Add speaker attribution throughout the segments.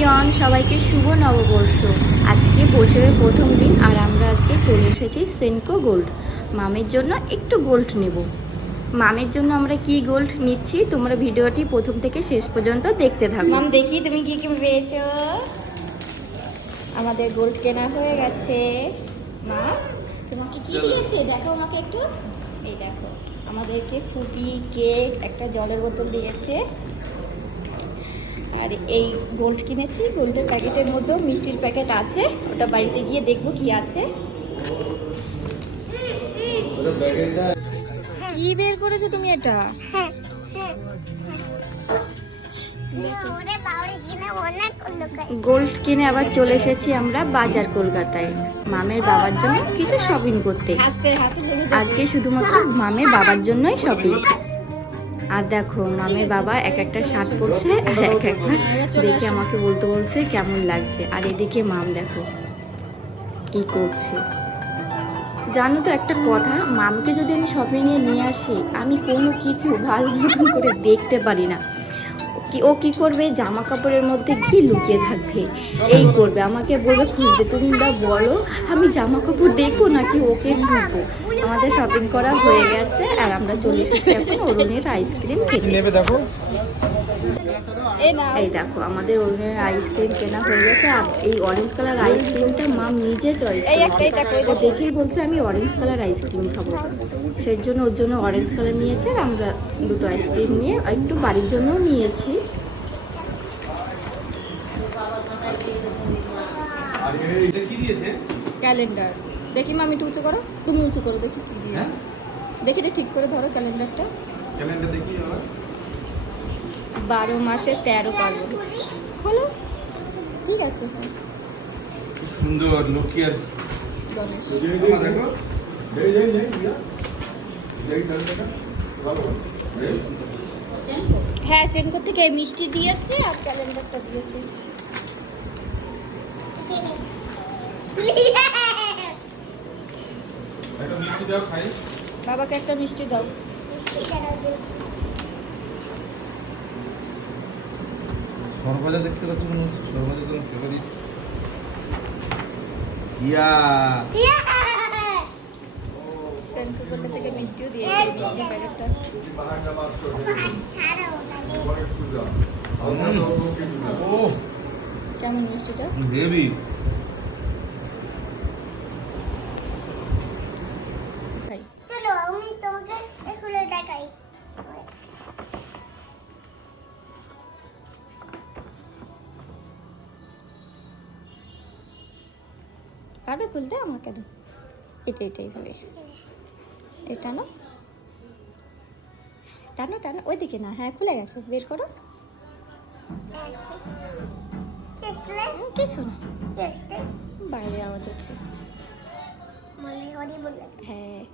Speaker 1: Everyone সবাইকে শুভ নববর্ষ। আজকে বছরের প্রথম দিন আর আমরা আজকে চলে এসেছি সেনকো গোল্ড। মামের জন্য একটু গোল্ড নেব। মামের জন্য আমরা কি গোল্ড নিচ্ছি তোমরা ভিডিওটি প্রথম থেকে শেষ পর্যন্ত দেখতে থাকো। মাম দেখি তুমি কি কি পেয়েছ। আমাদের গোল্ড কেনা হয়ে গেছে। মা তোমাকে কি দিয়েছে? দেখো আমাকে একটু। এই দেখো আমাদেরকে ফুটি কেক একটা জলের বোতল দিয়েছে। আর এই গোল্ড কিনেছি গোল্ডের প্যাকেটের মধ্যেও মিষ্টির প্যাকেট আছে। ওটা বাড়িতে গিয়ে দেখব কি আছে। কি বের করেছ তুমি এটা? গোল্ড কিনে আবার চলে এসেছি আমরা বাজার কলকাতায়। মামের বাবার জন্য কিছু শপিং করতে। আজকে শুধুমাত্র মামের বাবার জন্যই শপিং আর দেখো, মামের বাবা এক একটা শার্ট পরছে আর এক একটা দেখে আমাকে বলতে বলছে কেমন লাগছে। আর এদিকে মাম দেখো, কি করছে। জানো তো একটা কথা, মামকে যদি আমি শপিংয়ে নিয়ে আসি, আমি কোনো কিছু ভালো করে দেখতে পারি না। কি ও কি করবে? জামা কাপড়ের মধ্যে কি লুকিয়ে থাকবে। এই করবে, আমাকে বলবে খুঁজবে তুমি বা বলো, আমি জামা কাপড় দেখব নাকি ওকে খুঁজবো? আমাদের শপিং করা হয়ে গেছে, আর আমরা চলে এসেছি এখন অরুণের আইসক্রিম খেতে।
Speaker 2: দেখো?
Speaker 1: এই দেখো আমাদের অরুণের আইসক্রিম কেনা হয়ে গেছে আর এই অরেঞ্জ কালার আইসক্রিমটা মা নিজে চয়েস করেছে। ও দেখেই বলছে আমি অরেঞ্জ কালার আইসক্রিম খাব। সেই জন্য ওর জন্য অরেঞ্জ কালার নিয়েছে আর আমরা দুটো আইসক্রিম নিয়ে একটু বাড়ির জন্যও নিয়েছি।
Speaker 2: আর এটা কি দিয়েছে
Speaker 1: ক্যালেন্ডার দেখি মামি একটু উঁচু করো। তুমি উঁচু করো দেখি কি দিয়েছে
Speaker 2: হ্যাঁ?
Speaker 1: দেখি রে ঠিক করে ধরো ক্যালেন্ডারটা
Speaker 2: ক্যালেন্ডার দেখি আবার
Speaker 1: বারো মাসে তেরো পার্বণ হলো? ঠিক আছে।
Speaker 2: সুন্দর নোকিয়ার
Speaker 1: হ্যাঁ সেনকো থেকে মিষ্টি দিয়েছে আর ক্যালেন্ডারটা দিয়েছে।
Speaker 2: একটা মিষ্টি দাও খাই।
Speaker 1: বাবাকে একটা মিষ্টি দাও।
Speaker 2: সরভাজা দেখতে পাচ্ছ মনে হচ্ছে সরভাজা তোমার ফেভারিট ইয়া।
Speaker 1: সেনকো কোটা থেকে মিষ্টিও দিয়েছে এই মিষ্টির প্যাকেটটা
Speaker 2: ও।
Speaker 1: কেমন মিষ্টিটা?
Speaker 2: হেভি।
Speaker 1: পারবে খুলতে? আমার কেন এটা এটা এইভাবে। এটা না টানো টানো। ওইদিকে না। হ্যাঁ খুলে গেছে। বের করো। কিছু না। বাইরে আওয়াজ হচ্ছে। হ্যাঁ।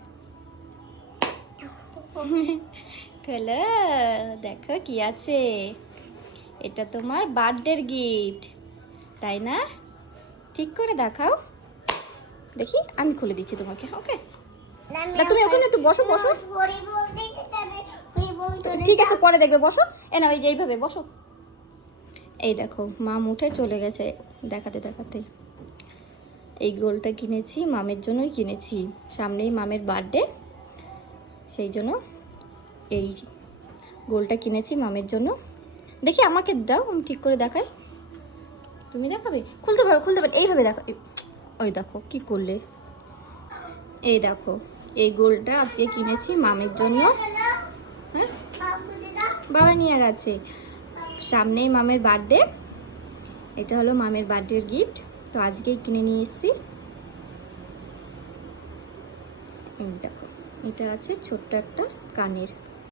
Speaker 1: দেখো কি আছে। এটা তোমার বার্থডের গিফট, তাই না? ঠিক করে দেখাও। দেখি আমি খুলে দিচ্ছি তোমাকে ওকে? না, তুমি ওখানে একটু বসো, বসো। ঠিক আছে পরে দেখবে বসো। এ না ওই যে এইভাবে বসো। এই দেখো মাম উঠে চলে গেছে দেখাতে দেখাতে। এই গোলটা কিনেছি মামের জন্যই কিনেছি। সামনেই মামের বার্থডে সেই জন্য এই গোলটা কিনেছি মামের জন্য। দেখি আমাকে দাও আমি ঠিক করে দেখাই। তুমি দেখাবে? খুলতে পারো খুলতে পারো এইভাবে দেখো ওই দেখো, কি করলে? এই দেখো, এই গোলটা আজকে কিনেছি মামের জন্য। হ্যাঁ? বাবা নিয়ে গেছে। সামনেই মামের বার্থডে এটা হলো মামের বার্থডের গিফট তো আজকেই কিনে নিয়ে এসেছি। এই দেখো, এটা আছে ছোট্ট একটা কানের।